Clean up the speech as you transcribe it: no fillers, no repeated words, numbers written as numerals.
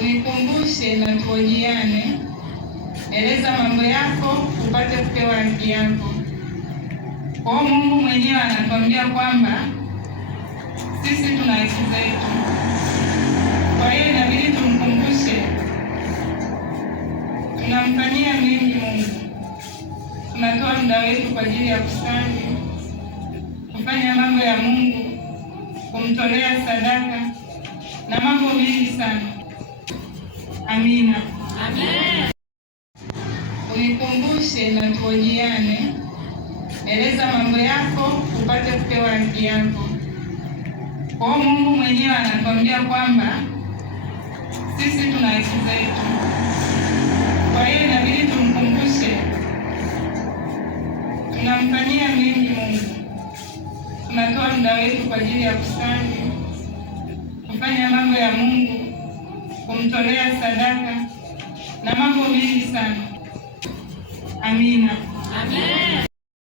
unikumbushe na tuojiane, eleza mambo yako upate kupewa haki yako. Kwa Mungu mwenyewe anatuambia kwamba sisi tuna haki zetu, kwa hiyo inabidi tumkumbushe. Tunamfanyia mengi Mungu, tunatoa muda wetu kwa ajili ya kusali, kufanya mambo ya Mungu, kumtolea sadaka na mambo mengi sana. Amina. Amen. Unikumbushe na tuojiane, eleza mambo yako upate kupewa haki yako. Kwa Mungu mwenyewe anatuambia kwamba sisi tuna haki zetu, kwa hiyo inabidi tumkumbushe. Tunamfanyia mengi Mungu, tunatoa muda wetu kwa ajili ya kusali, kufanya mambo ya Mungu, kumtolea sadaka na mambo mengi sana. Amina. Amen.